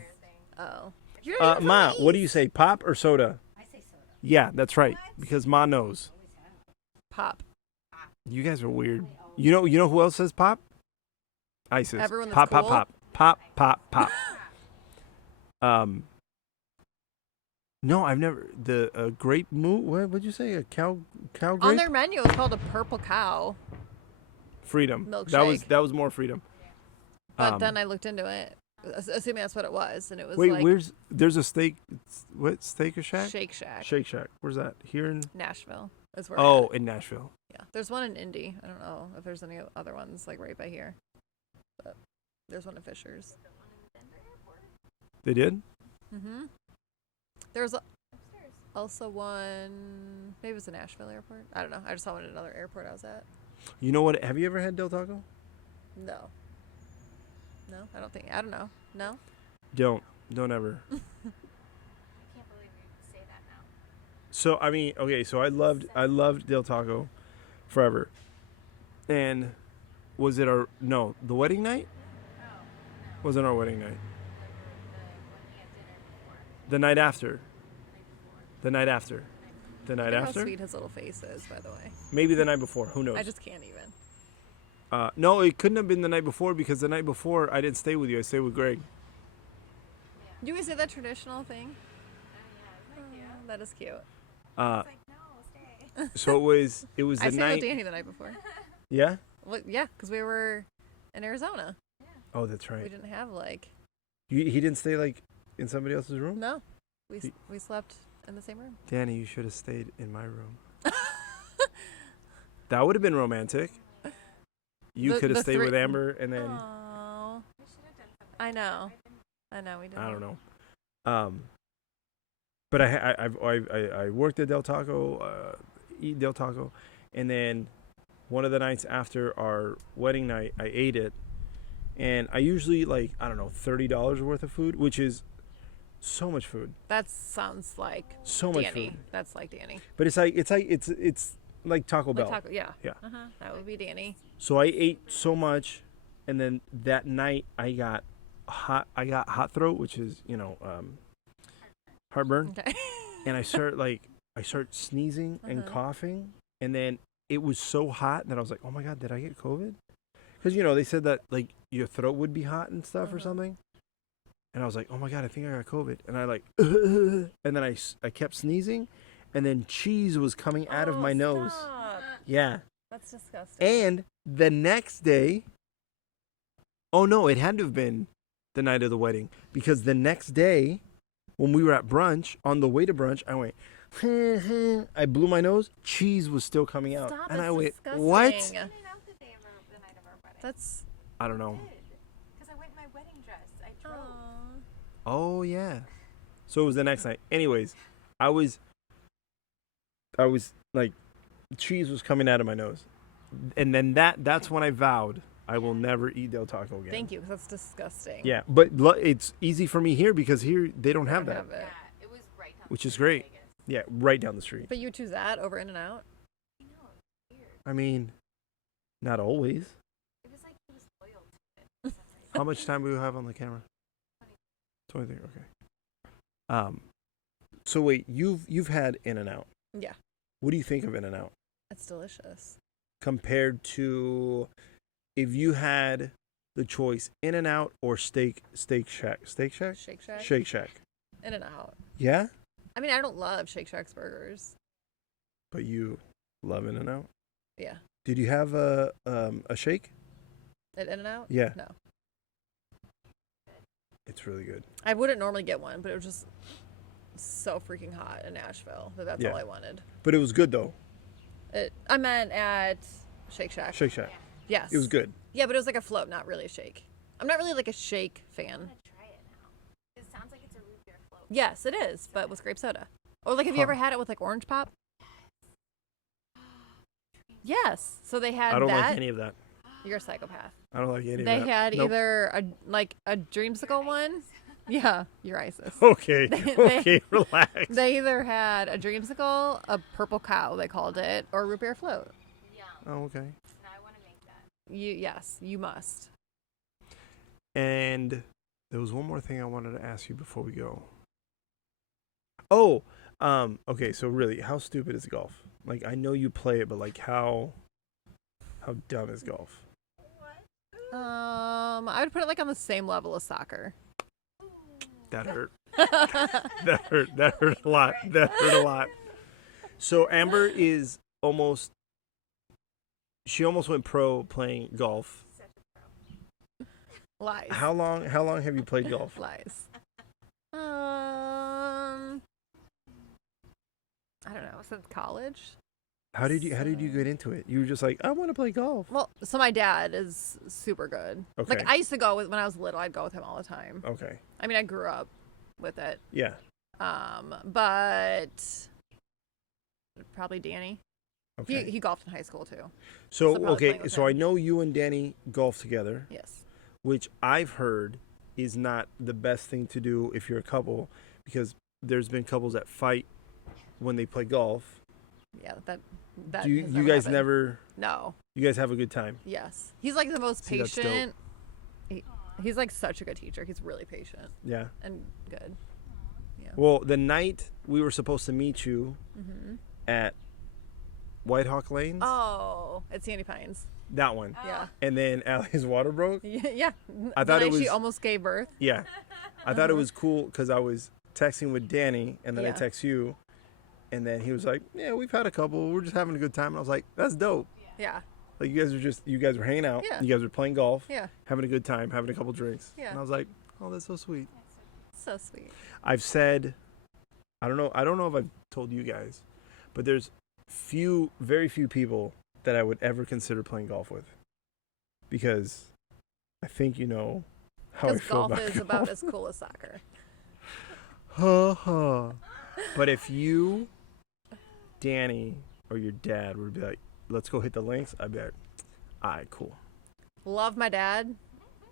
Oh. You're not even from Ma, the what do you East. say? Pop or soda? I say soda. Yeah, that's right. Because Ma knows. Pop. You guys are weird. You know who else says pop? ISIS. Everyone that's pop, cool? pop, pop, pop, pop, pop. No, I've never the grape moo. What'd you say? A cow grape? On their menu, it's called a purple cow. Freedom. Milkshake. That was more freedom. But then I looked into it, assuming that's what it was, and it was Wait, like there's a steak? What Steak or Shack? Shake Shack, Shake Shack. Where's that? Here in? Nashville. Is where. Oh, I in Nashville. yeah. There's one in Indy. I don't know if there's any other ones like right by here, but there's one in Fishers. They did? Mm-hmm. There's also one. Maybe it was the Nashville airport. I don't know. I just saw one at another airport I was at. You know what? Have you ever had Del Taco? No. No, I don't think. I don't know. No. Don't ever. I can't believe you say that now. So I mean, okay, so I loved Del Taco forever. And was it the wedding night? Oh, no. Wasn't our wedding night. When we had dinner before. The night after. The night before. The night after. The night Look at after? How sweet his little face is, by the way. Maybe the night before. Who knows? I just can't even. No, it couldn't have been the night before because the night before I didn't stay with you. I stayed with Greg. You always say that traditional thing. Oh, yeah, isn't that cute? That is cute. Uh, It's like, no, stay. so it was I the stayed night. with Danny the night before. Yeah. Well, yeah, because we were in Arizona. Oh, that's We right. didn't have like He didn't stay like in somebody else's room. no. We He- we slept in the same room. Danny, you should have stayed in my room. That would have been romantic. You The- could have the stayed three- with Amber, and then Oh, We should have done something. I know. I know we did. I don't know. But I worked at Del Taco, eat Del Taco, and then one of the nights after our wedding night, I ate it, and I usually like I don't know $30 worth of food, which is so much food, That sounds like so much Danny. food. That's like Danny. But it's like Taco Bell. Like taco, yeah. Yeah. That would be Danny. So I ate so much, and then that night I got hot throat, which is heartburn, Okay. and I start sneezing and coughing, and then it was so hot that I was like, oh my god, did I get COVID? Because they said that like your throat would be hot and stuff or something, and I was like, oh my god, I think I got COVID, and I like, and then I kept sneezing, and then cheese was coming out of my nose. Stop. Yeah. That's disgusting. And the next day, oh no, it had to have been the night of the wedding because the next day, when we were at brunch, on the way to brunch, I went, I blew my nose, cheese was still coming out. Stop, And it's I went, disgusting. what? I didn't know the day of the night of our wedding. That's I don't know. Because I went in my wedding dress. I drove. Oh yeah. So it was the next night. Anyways, I was like, cheese was coming out of my nose. And then that's when I vowed I will never eat Del Taco again. Thank you, because that's disgusting. Yeah, but it's easy for me here because here they don't have that, Have it. Yeah, it was right down which the is street, great. Vegas. Yeah, right down the street. But you choose that over In-N-Out? I know, it's weird. I mean, not always. It was like he was loyal to it. for some reason. How much time do we have on the camera? 23. Okay. So wait, you've had In-N-Out. Yeah. What do you think of In-N-Out It's delicious. compared to if you had the choice In-N-Out or Steak Shack? Steak Shack? Shake Shack? Shake Shack. In-N-Out. Yeah, I mean, I don't love Shake Shack's burgers. but you love In-N-Out. Yeah. Did you have a shake? At In-N-Out? Yeah. No. It's really good. I wouldn't normally get one, but it was just so freaking hot in Nashville that that's Yeah. all I wanted. But it was good though. I meant at Shake Shack. Shake Shack. Yes. It was good. Yeah, but it was like a float, not really a shake. I'm not really like a shake I'm fan. gonna try it now. It sounds like it's a root beer float. Yes, it is, but with grape soda. Or like, have you Huh. ever had it with like orange pop? Yes. So they had I don't that. like any of that. You're a psychopath. I don't like any They of that. had Nope. either a dreamsicle one. Yeah, you're ISIS. Okay. They- Okay. Relax. They either had a dreamsicle, a purple cow, they called it, or a root beer float. Yum. Oh, okay. Yes, you must. And there was one more thing I wanted to ask you before we go. Oh, okay. So really, how stupid is golf? Like, I know you play it, but like, how dumb is golf? I would put it like on the same level as soccer. That hurt. That hurt. That hurt a lot. That hurt a lot. So Amber is almost. She almost went pro playing golf. Lies. How long have you played golf? Lies. I don't know, since college. How did you get into it? You were just like, I want to play golf. Well, so my dad is super good. Okay. Like I used to go when I was little, I'd go with him all the time. Okay. I mean, I grew up with it. Yeah. But probably Danny. Okay. He golfed in high school too. So probably okay, playing with so I him. know you and Danny golf together, Yes. which I've heard is not the best thing to do if you're a couple, because there's been couples that fight when they play golf. Yeah, that Do you, has you guys happened. never? No. You guys have a good time. Yes. He's like the most See, that's dope. patient. He's like such a good teacher. He's really patient Yeah. and good. Yeah. Well, the night we were supposed to meet you Mm-hmm. at White Hawk Lanes, Oh, it's Sandy Pines. that one, Yeah. and then Allie's water broke. Yeah. I The thought it night was. she almost gave birth. Yeah, I thought it was cool because I was texting with Danny, and then I Yeah. text you, and then he was like, "Yeah, we've had a couple. We're just having a good time." And I was like, "That's dope." Yeah. Like you guys were hanging out. Yeah. You guys were playing golf. Yeah. Having a good time, having a couple drinks. Yeah. And I was like, "Oh, that's so sweet." So sweet. I've said, I don't know if I've told you guys, but there's very few people that I would ever consider playing golf with, because I think you know how I Because feel golf about is golf. about as cool as soccer. Ha ha. But if you, Danny, or your dad would be like, "Let's go hit the links," I'd be like, "All right, cool." Love my dad.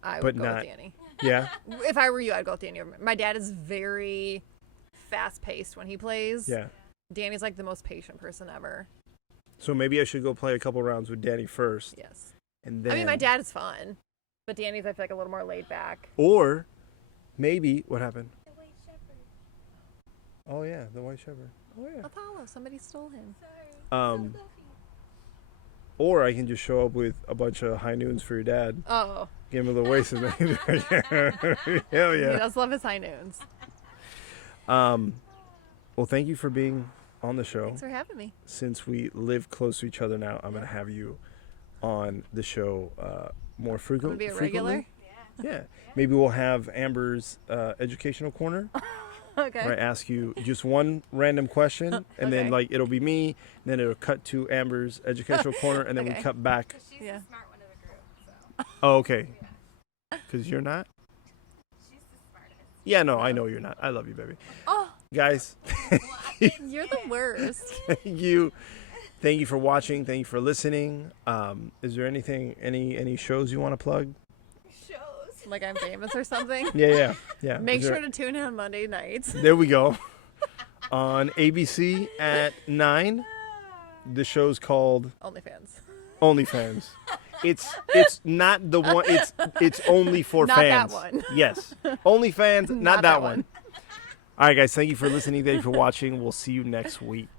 I But would go not- with Danny. Yeah. If I were you, I'd go with Danny. My dad is very fast paced when he plays. Yeah. Danny's like the most patient person ever. So maybe I should go play a couple rounds with Danny first, Yes. and then. I mean, my dad is fun, but Danny's I feel like a little more laid back. Or maybe what happened? The white shepherd. Oh yeah, the white shepherd. Oh yeah. Apollo, somebody stole him. Um. Or I can just show up with a bunch of high noons for your dad. Oh, Give him a little waist. Hell he yeah. does love his high noons. Well, thank you for being on the show. Thanks for having me. Since we live close to each other now, I'm gonna have you on the show more I'm frequently. gonna be a regular. Yeah. Maybe we'll have Amber's educational corner. Okay. Where I ask you just one random question, and then Okay. like it'll be me, and then it'll cut to Amber's educational corner, and then we Okay. cut back. She's Yeah. the smart one of the group, so Oh, okay. Because you're not? she's the smartest. Yeah, no, I know you're not. I love you, baby. Oh, Guys, you're the worst. thank you. Thank you for watching. Thank you for listening. Is there any shows you want to plug? Shows. Like I'm famous or something. Yeah. Make Is there- sure to tune in on Monday nights. There we go. On ABC at 9. The show's called OnlyFans. OnlyFans. It's not the one. It's only for Not fans. that one. Yes, OnlyFans, not Not that that one. one. All right, guys. Thank you for listening. Thank you for watching. We'll see you next week.